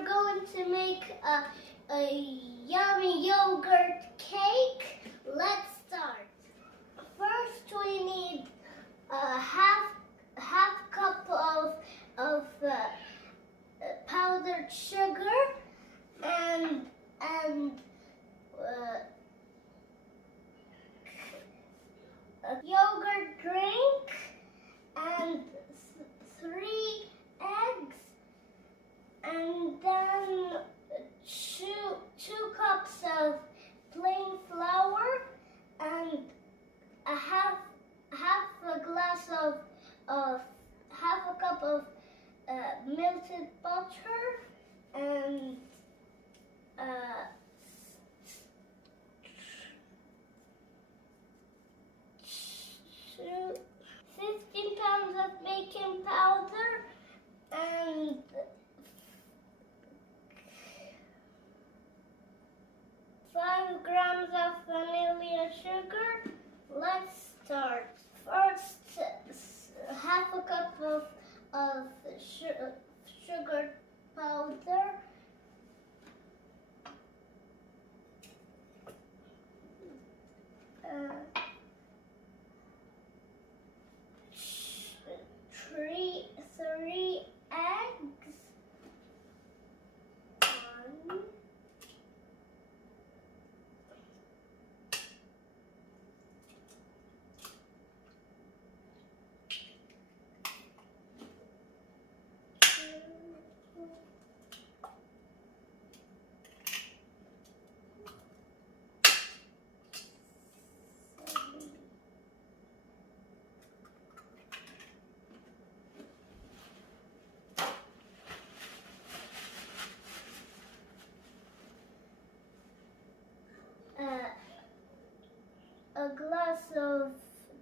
we're going to make a yummy yogurt cake. Let's start. First, we need a half cup of powdered sugar and a yogurt drink and 3 eggs, and then two cups of plain flour and half a cup of melted butter and 15 pounds of baking powder and 5 grams of vanilla sugar. Let's start. First, half a cup of sugar powder. Three eggs. 1. A glass of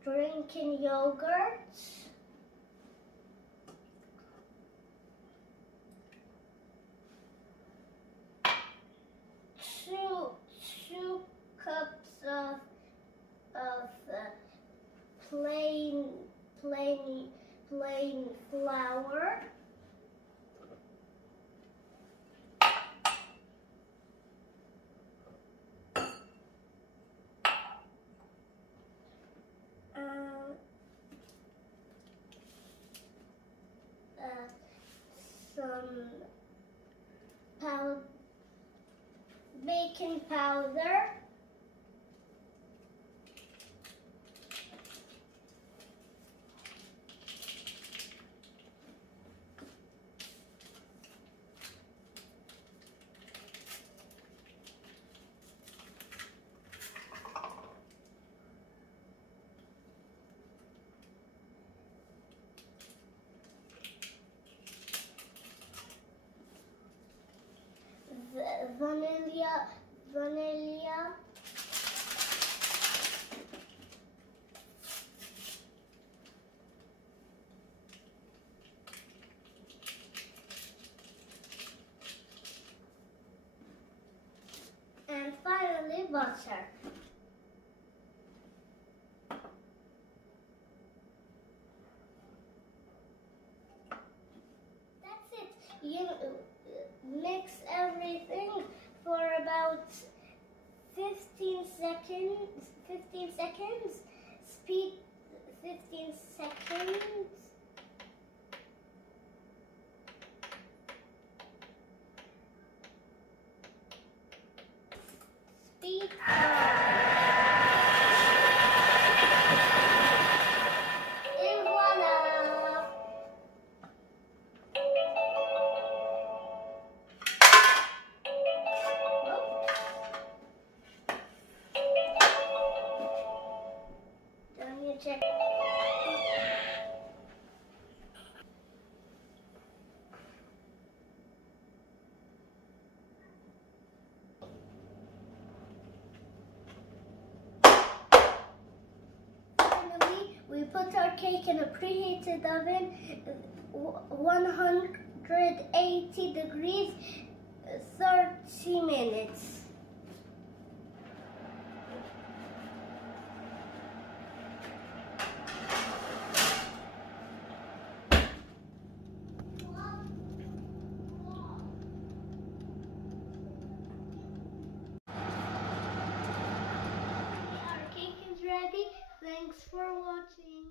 drinking yogurt, 2 cups of plain flour, some baking powder, vanilla, and finally butter. That's it. You mix everything for about 15 seconds. Speed 15 seconds. Speed 5. And voila! Check. Finally, we put our cake in a preheated oven, 180 degrees, 30 minutes. Thanks for watching.